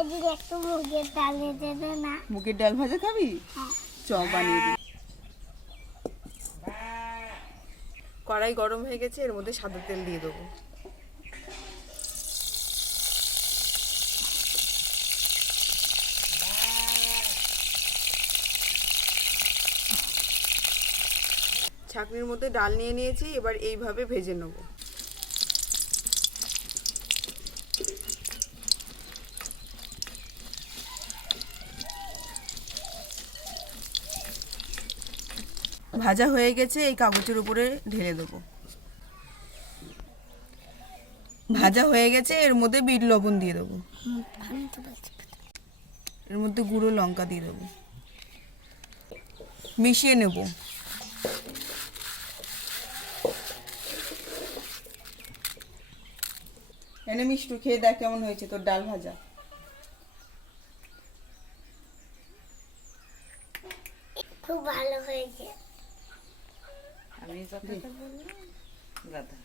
এদিকে একটু মুগের ডাল দিয়ে দে না। মুগের ডাল ভাজা খাবি? চপ বানিয়ে দিই। কড়াই গরম হয়ে গেছে, এর মধ্যে সাদা তেল দিয়ে দেবো। ছাঁকনির মধ্যে ডাল নিয়ে নিয়েছি, এবার এইভাবে ভেজে নেব। ভাজা হয়ে গেছে, এই কাগজের উপরে ঢেলে দেবো। ভাজা হয়ে গেছে, এর মধ্যে বিট লবণ দিয়ে দেবো। এর মধ্যে গুঁড়ো লঙ্কা দিয়ে দেবো, মিশিয়ে নেব। এনে মিষ্টু খেয়ে দেখ কেমন হয়েছে তোর ডাল ভাজা। খুব ভালো হয়েছে। আমি কথাটা বললাম গাধা।